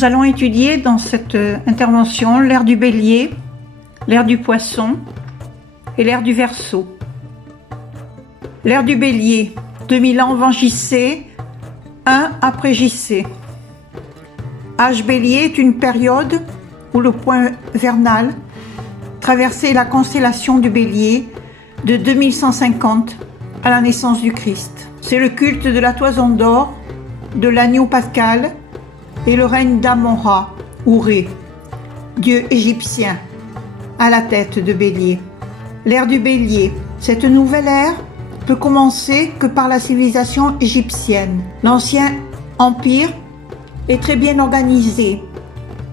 Nous allons étudier dans cette intervention l'ère du Bélier, l'ère du Poisson et l'ère du Verseau. L'ère du Bélier, 2000 ans avant JC, 1 après JC. Âge Bélier est une période où le point vernal traversait la constellation du Bélier de 2150 à la naissance du Christ. C'est le culte de la toison d'or, de l'agneau pascal et le règne d'Amon-Ra, ou Ré, dieu égyptien, à la tête de Bélier. L'ère du Bélier. Cette nouvelle ère peut commencer que par la civilisation égyptienne. L'ancien empire est très bien organisé,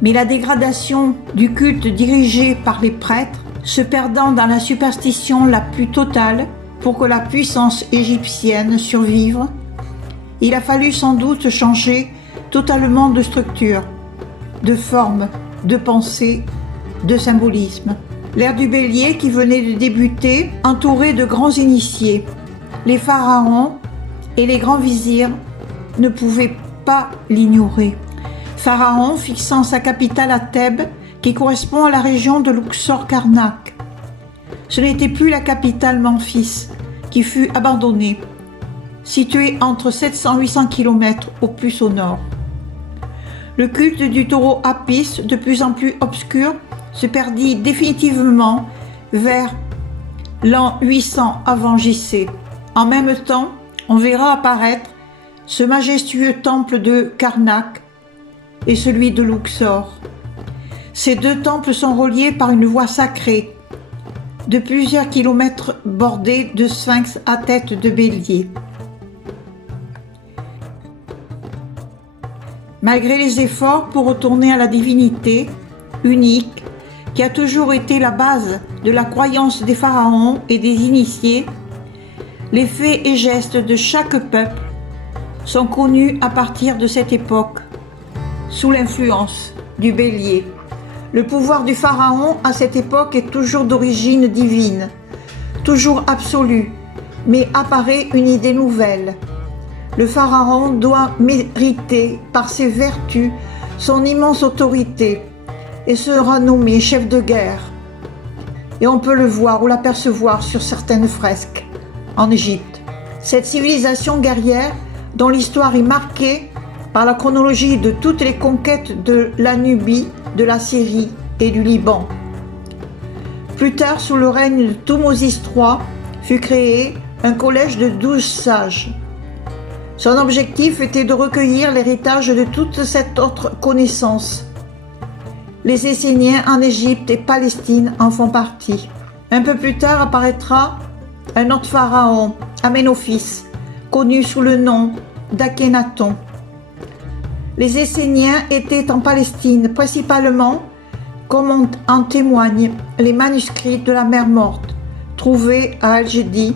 mais la dégradation du culte dirigé par les prêtres, se perdant dans la superstition la plus totale pour que la puissance égyptienne survive, il a fallu sans doute changer totalement de structure, de forme, de pensée, de symbolisme. L'ère du Bélier qui venait de débuter, entourée de grands initiés. Les pharaons et les grands vizirs ne pouvaient pas l'ignorer. Pharaon fixant sa capitale à Thèbes, qui correspond à la région de Luxor-Karnak. Ce n'était plus la capitale Memphis, qui fut abandonnée, située entre 700 et 800 km au plus au nord. Le culte du taureau Apis, de plus en plus obscur, se perdit définitivement vers l'an 800 avant JC. En même temps, on verra apparaître ce majestueux temple de Karnak et celui de Luxor. Ces deux temples sont reliés par une voie sacrée de plusieurs kilomètres bordée de sphinx à tête de bélier. Malgré les efforts pour retourner à la divinité unique qui a toujours été la base de la croyance des pharaons et des initiés, les faits et gestes de chaque peuple sont connus à partir de cette époque, sous l'influence du bélier. Le pouvoir du pharaon à cette époque est toujours d'origine divine, toujours absolu, mais apparaît une idée nouvelle. Le pharaon doit mériter par ses vertus son immense autorité et sera nommé chef de guerre. Et on peut le voir ou l'apercevoir sur certaines fresques en Égypte. Cette civilisation guerrière, dont l'histoire est marquée par la chronologie de toutes les conquêtes de la Nubie, de la Syrie et du Liban. Plus tard, sous le règne de Thutmose III, fut créé un collège de 12 sages. Son objectif était de recueillir l'héritage de toute cette autre connaissance. Les Esséniens en Égypte et Palestine en font partie. Un peu plus tard apparaîtra un autre pharaon, Aménophis, connu sous le nom d'Akhénaton. Les Esséniens étaient en Palestine, principalement, comme en témoignent les manuscrits de la mer Morte, trouvés à Al-Jedi,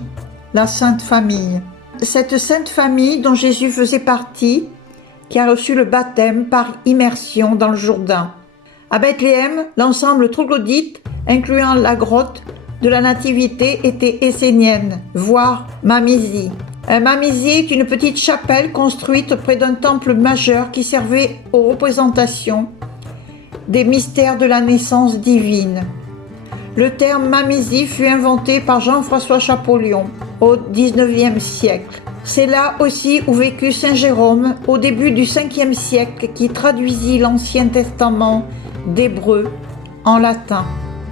la Sainte Famille. Cette Sainte Famille dont Jésus faisait partie, qui a reçu le baptême par immersion dans le Jourdain. À Bethléem, l'ensemble troglodyte, incluant la grotte de la Nativité, était essénienne, voire mamisie. Un mamisie est une petite chapelle construite près d'un temple majeur qui servait aux représentations des mystères de la naissance divine. Le terme mamisie fut inventé par Jean-François Champollion au XIXe siècle. C'est là aussi où vécut Saint Jérôme au début du Ve siècle qui traduisit l'Ancien Testament d'hébreu en latin.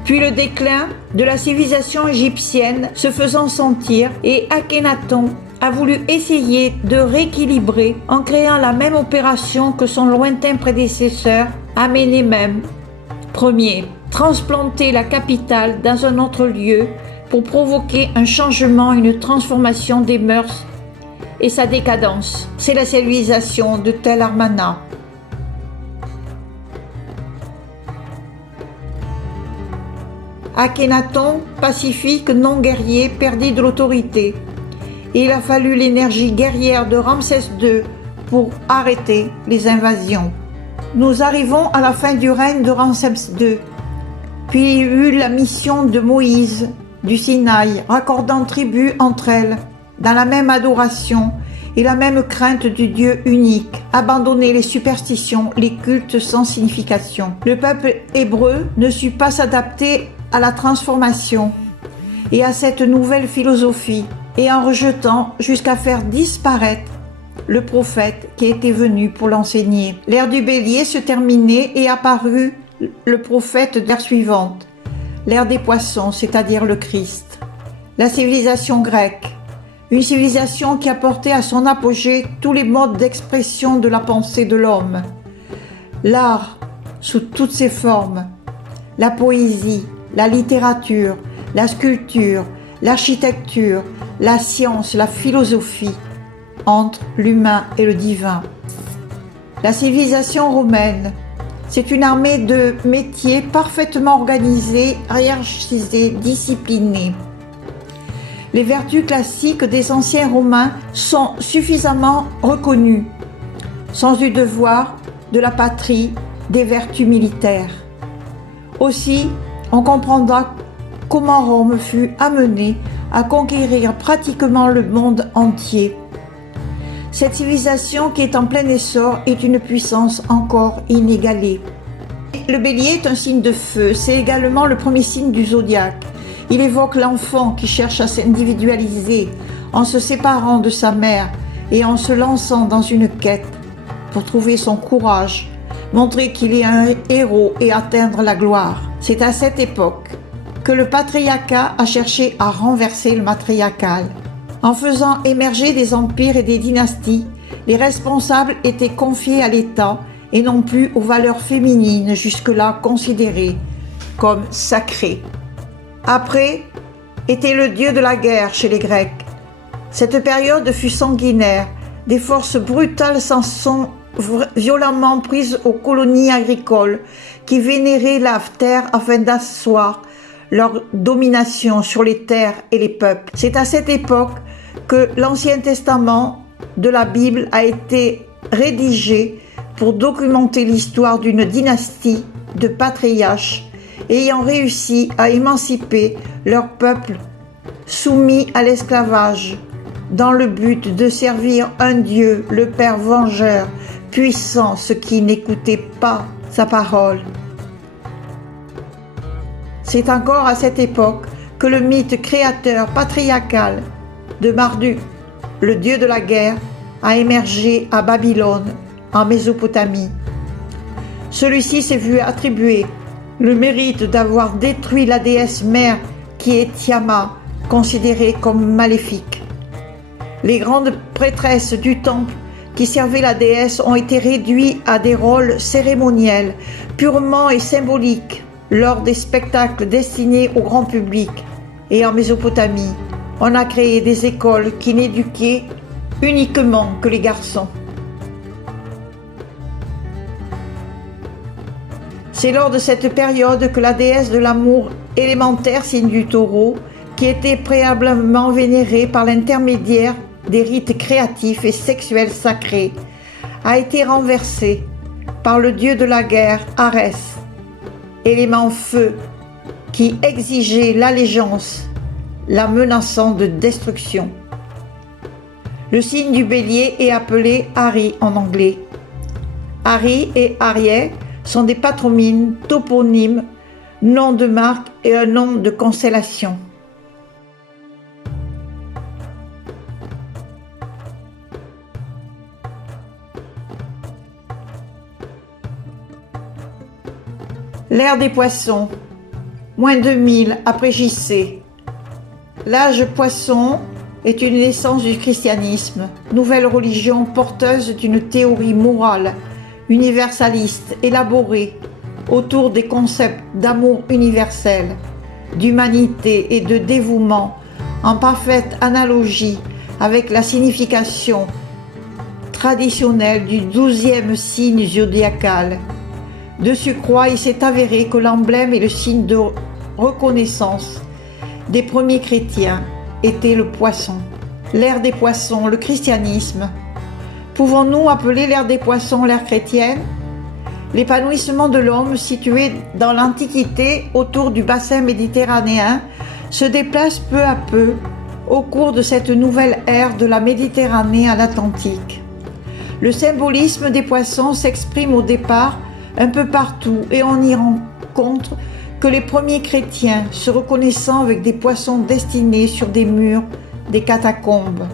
Puis le déclin de la civilisation égyptienne se faisant sentir et Akhénaton a voulu essayer de rééquilibrer en créant la même opération que son lointain prédécesseur Amenemem Ier, transplanter la capitale dans un autre lieu pour provoquer un changement, une transformation des mœurs et sa décadence. C'est la civilisation de Tel Armana. Akhénaton, pacifique, non guerrier, perdit de l'autorité. Il a fallu l'énergie guerrière de Ramsès II pour arrêter les invasions. Nous arrivons à la fin du règne de Ramsès II. Puis il y eut la mission de Moïse du Sinaï, raccordant tribus entre elles, dans la même adoration et la même crainte du Dieu unique, abandonner les superstitions, les cultes sans signification. Le peuple hébreu ne sut pas s'adapter à la transformation et à cette nouvelle philosophie, et en rejetant jusqu'à faire disparaître le prophète qui était venu pour l'enseigner. L'ère du bélier se terminait et apparut le prophète de l'ère suivante, l'ère des poissons, c'est-à-dire le Christ. La civilisation grecque, une civilisation qui a porté à son apogée tous les modes d'expression de la pensée de l'homme. L'art sous toutes ses formes, la poésie, la littérature, la sculpture, l'architecture, la science, la philosophie, entre l'humain et le divin. La civilisation romaine, c'est une armée de métiers parfaitement organisée, hiérarchisée, disciplinée. Les vertus classiques des anciens Romains sont suffisamment reconnues. Sens du devoir, de la patrie, des vertus militaires. Aussi, on comprendra comment Rome fut amenée à conquérir pratiquement le monde entier. Cette civilisation qui est en plein essor est une puissance encore inégalée. Le bélier est un signe de feu, c'est également le premier signe du zodiaque. Il évoque l'enfant qui cherche à s'individualiser en se séparant de sa mère et en se lançant dans une quête pour trouver son courage, montrer qu'il est un héros et atteindre la gloire. C'est à cette époque que le patriarcat a cherché à renverser le matriarcal. En faisant émerger des empires et des dynasties, les responsables étaient confiés à l'État et non plus aux valeurs féminines jusque-là considérées comme sacrées. Après était le dieu de la guerre chez les Grecs. Cette période fut sanguinaire. Des forces brutales s'en sont violemment prises aux colonies agricoles qui vénéraient la terre afin d'asseoir leur domination sur les terres et les peuples. C'est à cette époque que l'Ancien Testament de la Bible a été rédigé pour documenter l'histoire d'une dynastie de patriarches ayant réussi à émanciper leur peuple soumis à l'esclavage dans le but de servir un Dieu, le Père vengeur, puissant, ce qui n'écoutait pas sa parole. C'est encore à cette époque que le mythe créateur patriarcal de Marduk, le dieu de la guerre, a émergé à Babylone, en Mésopotamie. Celui-ci s'est vu attribuer le mérite d'avoir détruit la déesse mère qui est Tiamat, considérée comme maléfique. Les grandes prêtresses du temple qui servaient la déesse ont été réduites à des rôles cérémoniels, purement et symboliques, lors des spectacles destinés au grand public. Et en Mésopotamie, on a créé des écoles qui n'éduquaient uniquement que les garçons. C'est lors de cette période que la déesse de l'amour élémentaire, signe du taureau, qui était préalablement vénérée par l'intermédiaire des rites créatifs et sexuels sacrés, a été renversée par le dieu de la guerre, Arès, élément feu, qui exigeait l'allégeance, la menaçant de destruction. Le signe du bélier est appelé Ari en anglais. Ari et Ariel sont des patronymes, toponymes, noms de marque et un nom de constellation. L'ère des poissons, moins 2000 après JC. L'âge poisson est une naissance du christianisme, nouvelle religion porteuse d'une théorie morale, universaliste, élaborée autour des concepts d'amour universel, d'humanité et de dévouement, en parfaite analogie avec la signification traditionnelle du 12e signe zodiacal. De surcroît, il s'est avéré que l'emblème et le signe de reconnaissance des premiers chrétiens était le poisson. L'ère des poissons, le christianisme. Pouvons-nous appeler l'ère des poissons l'ère chrétienne? L'épanouissement de l'homme, situé dans l'Antiquité autour du bassin méditerranéen, se déplace peu à peu au cours de cette nouvelle ère de la Méditerranée à l'Atlantique. Le symbolisme des poissons s'exprime au départ un peu partout et on y rencontre que les premiers chrétiens se reconnaissant avec des poissons destinés sur des murs des catacombes.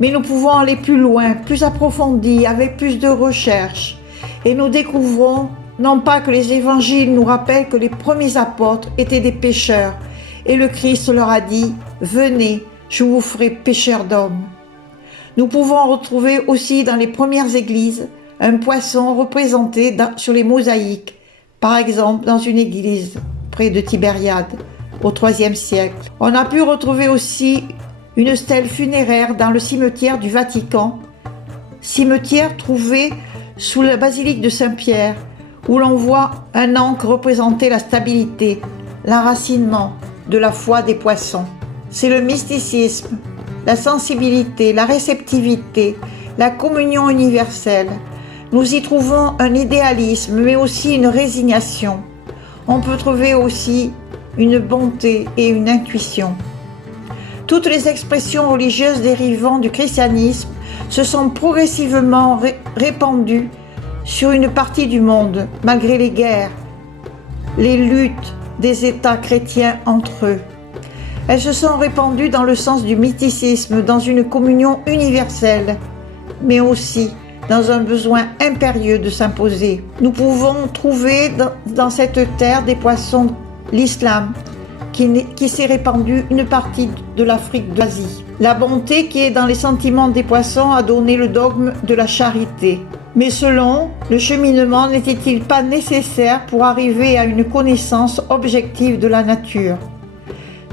Mais nous pouvons aller plus loin, plus approfondi, avec plus de recherche. Et nous découvrons non pas que les évangiles nous rappellent que les premiers apôtres étaient des pêcheurs, et le Christ leur a dit « Venez, je vous ferai pêcheurs d'hommes ». Nous pouvons retrouver aussi dans les premières églises un poisson représenté sur les mosaïques, par exemple dans une église près de Tibériade, au IIIe siècle. On a pu retrouver aussi une stèle funéraire dans le cimetière du Vatican, cimetière trouvé sous la basilique de Saint-Pierre, où l'on voit un ancre représenter la stabilité, l'enracinement de la foi des poissons. C'est le mysticisme, la sensibilité, la réceptivité, la communion universelle. Nous y trouvons un idéalisme, mais aussi une résignation. On peut trouver aussi une bonté et une intuition. Toutes les expressions religieuses dérivant du christianisme se sont progressivement répandues sur une partie du monde, malgré les guerres, les luttes des États chrétiens entre eux. Elles se sont répandues dans le sens du mysticisme, dans une communion universelle, mais aussi dans un besoin impérieux de s'imposer. Nous pouvons trouver dans cette terre des poissons l'islam, qui s'est répandu une partie de l'Afrique d'Asie. La bonté qui est dans les sentiments des poissons a donné le dogme de la charité. Mais selon le cheminement, n'était-il pas nécessaire pour arriver à une connaissance objective de la nature?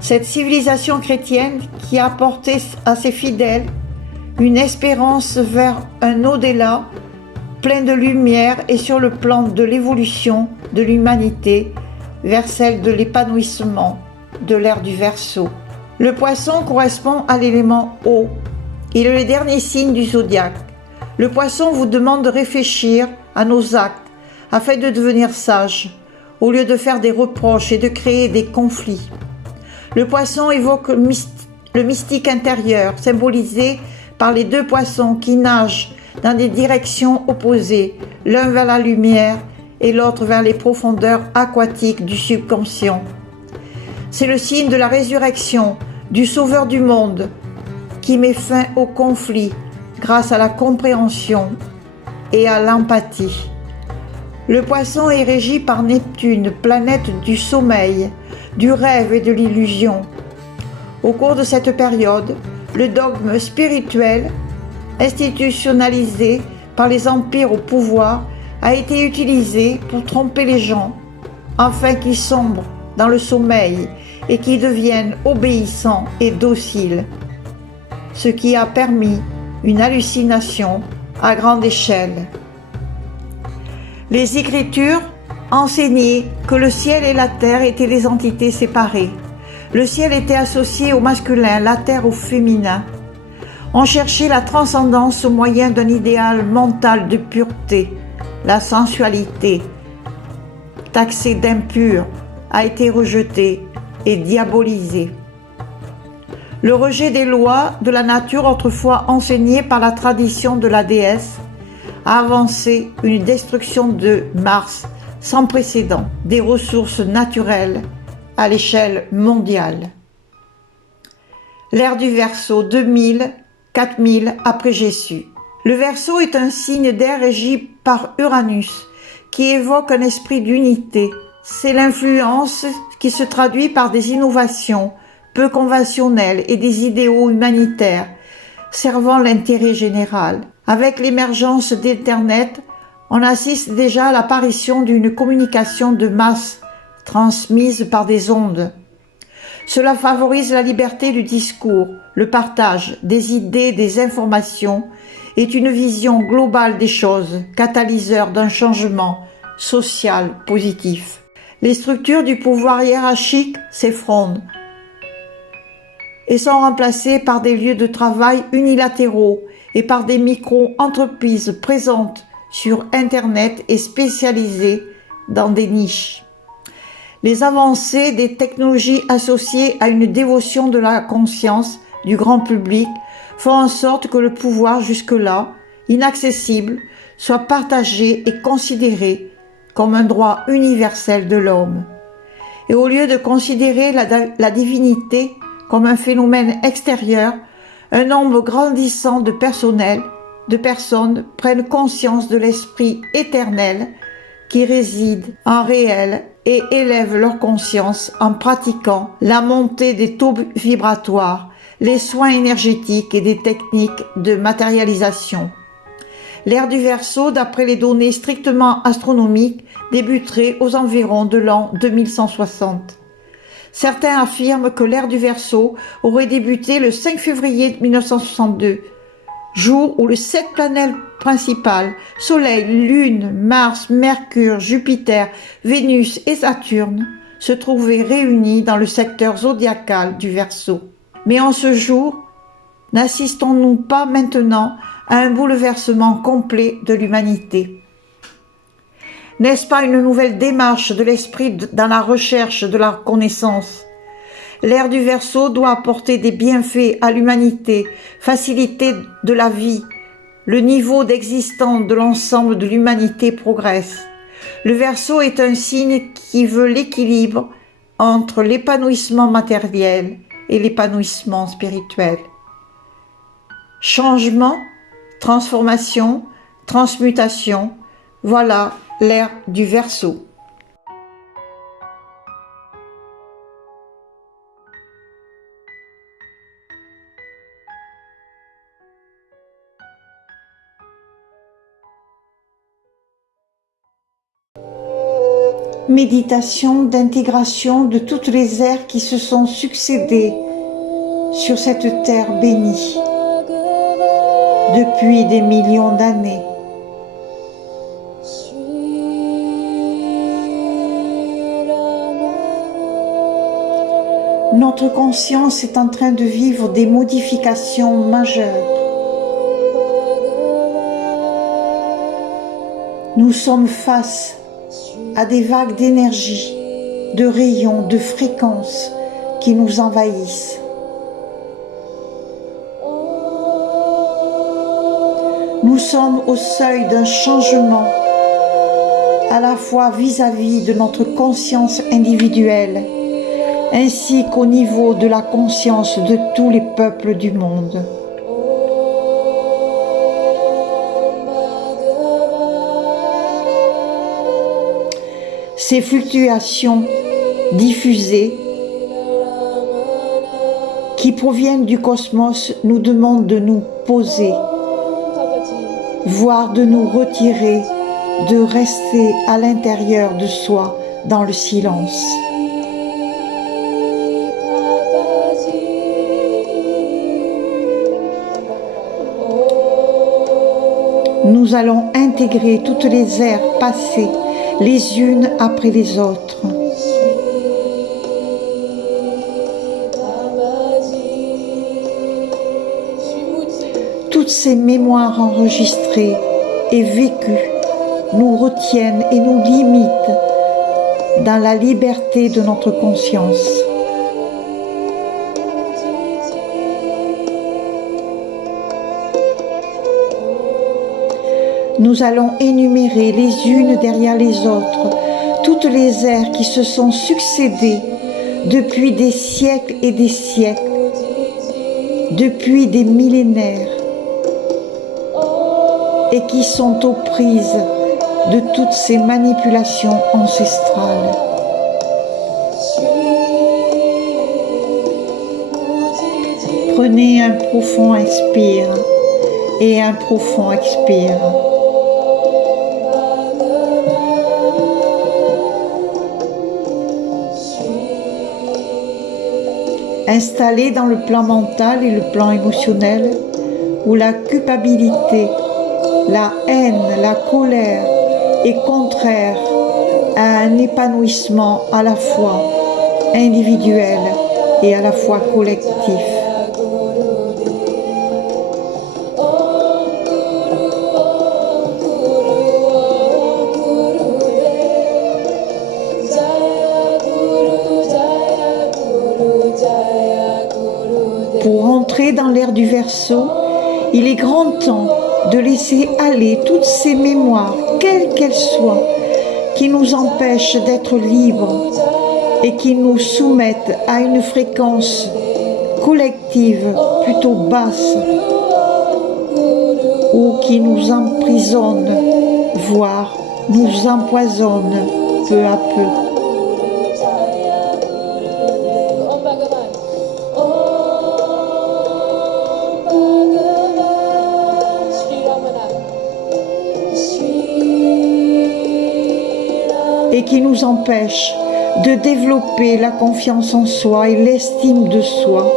Cette civilisation chrétienne qui a apporté à ses fidèles une espérance vers un au-delà plein de lumière et sur le plan de l'évolution de l'humanité vers celle de l'épanouissement de l'ère du Verseau. Le poisson correspond à l'élément eau. Il est le dernier signe du zodiaque. Le poisson vous demande de réfléchir à nos actes afin de devenir sage, au lieu de faire des reproches et de créer des conflits. Le poisson évoque le mystique intérieur, symbolisé par les deux poissons qui nagent dans des directions opposées, l'un vers la lumière et l'autre vers les profondeurs aquatiques du subconscient. C'est le signe de la résurrection, du Sauveur du monde, qui met fin au conflit grâce à la compréhension et à l'empathie. Le poisson est régi par Neptune, planète du sommeil, du rêve et de l'illusion. Au cours de cette période, le dogme spirituel, institutionnalisé par les empires au pouvoir, a été utilisé pour tromper les gens, afin qu'ils sombrent dans le sommeil et qu'ils deviennent obéissants et dociles, ce qui a permis une hallucination à grande échelle. Les Écritures enseignaient que le ciel et la terre étaient des entités séparées. Le ciel était associé au masculin, la terre au féminin. On cherchait la transcendance au moyen d'un idéal mental de pureté. La sensualité, taxée d'impure, a été rejetée et diabolisée. Le rejet des lois de la nature autrefois enseignées par la tradition de la déesse a avancé une destruction de Mars sans précédent des ressources naturelles à l'échelle mondiale. L'ère du Verseau, 2000-4000 après Jésus. Le Verseau est un signe d'air régi par Uranus qui évoque un esprit d'unité. C'est l'influence qui se traduit par des innovations peu conventionnelles et des idéaux humanitaires servant l'intérêt général. Avec l'émergence d'Internet, on assiste déjà à l'apparition d'une communication de masse transmise par des ondes. Cela favorise la liberté du discours, le partage des idées, des informations, est une vision globale des choses, catalyseur d'un changement social positif. Les structures du pouvoir hiérarchique s'effondrent et sont remplacées par des lieux de travail unilatéraux et par des micro-entreprises présentes sur Internet et spécialisés dans des niches. Les avancées des technologies associées à une dévotion de la conscience du grand public font en sorte que le pouvoir jusque-là inaccessible soit partagé et considéré comme un droit universel de l'homme. Et au lieu de considérer la divinité comme un phénomène extérieur, un nombre grandissant de personnes prennent conscience de l'esprit éternel qui réside en réel et élèvent leur conscience en pratiquant la montée des taux vibratoires, les soins énergétiques et des techniques de matérialisation. L'ère du Verseau, d'après les données strictement astronomiques, débuterait aux environs de l'an 2160. Certains affirment que l'ère du Verseau aurait débuté le 5 février 1962, jour où les 7 planètes principales, Soleil, Lune, Mars, Mercure, Jupiter, Vénus et Saturne, se trouvaient réunies dans le secteur zodiacal du Verseau. Mais en ce jour, n'assistons-nous pas maintenant à un bouleversement complet de l'humanité? N'est-ce pas une nouvelle démarche de l'esprit dans la recherche de la connaissance? L'ère du Verseau doit apporter des bienfaits à l'humanité, faciliter de la vie. Le niveau d'existence de l'ensemble de l'humanité progresse. Le Verseau est un signe qui veut l'équilibre entre l'épanouissement matériel et l'épanouissement spirituel. Changement, transformation, transmutation, voilà l'ère du Verseau. Méditation d'intégration de toutes les ères qui se sont succédées sur cette terre bénie depuis des millions d'années. Notre conscience est en train de vivre des modifications majeures. Nous sommes face à des vagues d'énergie, de rayons, de fréquences qui nous envahissent. Nous sommes au seuil d'un changement, à la fois vis-à-vis de notre conscience individuelle, ainsi qu'au niveau de la conscience de tous les peuples du monde. Ces fluctuations diffusées qui proviennent du cosmos nous demandent de nous poser, voire de nous retirer, de rester à l'intérieur de soi dans le silence. Nous allons intégrer toutes les ères passées, les unes après les autres. Toutes ces mémoires enregistrées et vécues nous retiennent et nous limitent dans la liberté de notre conscience. Nous allons énumérer les unes derrière les autres toutes les ères qui se sont succédées depuis des siècles et des siècles, depuis des millénaires, et qui sont aux prises de toutes ces manipulations ancestrales. Prenez un profond inspire et un profond expire. Installé dans le plan mental et le plan émotionnel, où la culpabilité, la haine, la colère est contraire à un épanouissement à la fois individuel et à la fois collectif. Pour entrer dans l'ère du Verseau, il est grand temps de laisser aller toutes ces mémoires, quelles qu'elles soient, qui nous empêchent d'être libres et qui nous soumettent à une fréquence collective plutôt basse ou qui nous emprisonnent, voire nous empoisonnent peu à peu. Et qui nous empêche de développer la confiance en soi et l'estime de soi.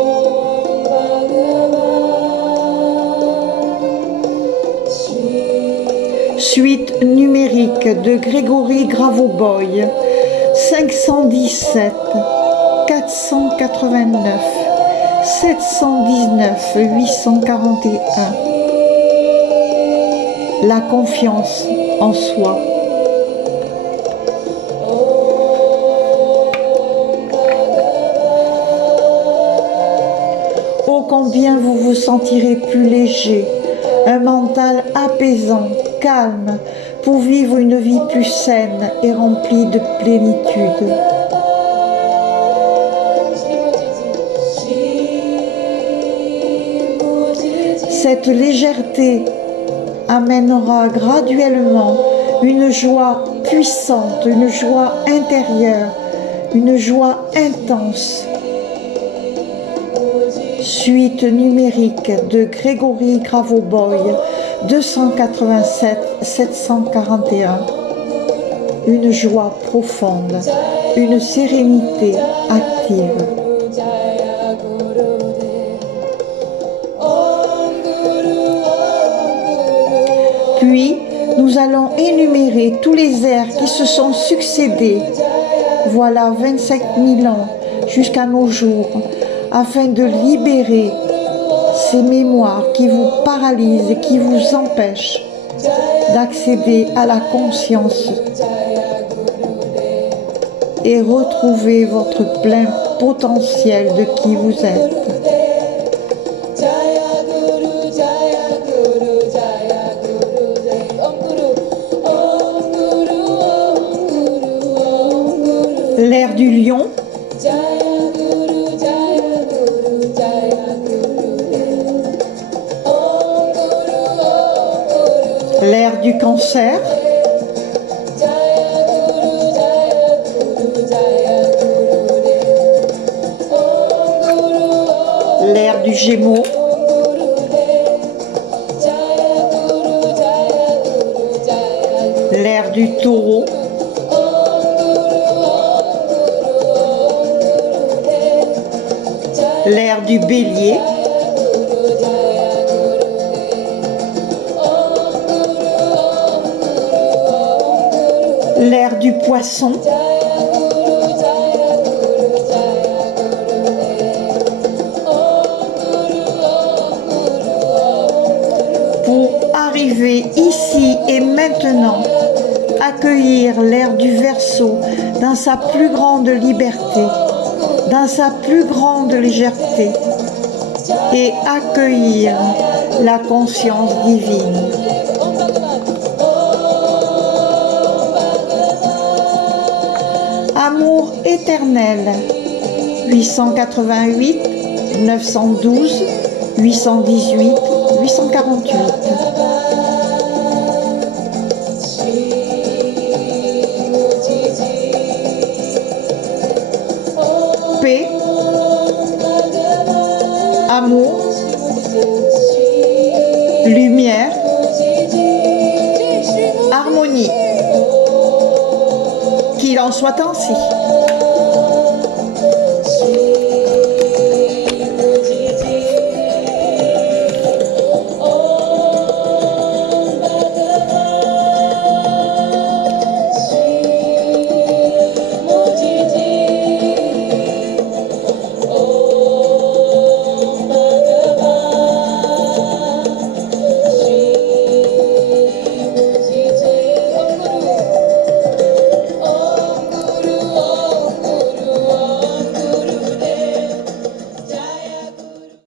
Suite numérique de Grégory Gravoboy, 517 489 719 841. La confiance en soi. Oh, combien vous vous sentirez plus léger, un mental apaisant, calme, pour vivre une vie plus saine et remplie de plénitude. Cette légèreté amènera graduellement une joie puissante, une joie intérieure, une joie intense. Suite numérique de Grégory Gravoboy, 287 741. Une joie profonde, une sérénité active. Puis, nous allons énumérer tous les airs qui se sont succédés, voilà 25 000 ans jusqu'à nos jours, afin de libérer ces mémoires qui vous paralysent et qui vous empêchent d'accéder à la conscience et retrouver votre plein potentiel de qui vous êtes. L'ère du lion, l'ère du cancer, l'ère du gémeaux, l'ère du taureau, l'ère du bélier, l'ère du poisson, pour arriver ici et maintenant, accueillir l'ère du Verseau dans sa plus grande liberté, dans sa plus grande légèreté, et accueillir la conscience divine. Amour éternel, 888 912 818 848. Paix, amour, lumière, harmonie. Qu'il en soit ainsi.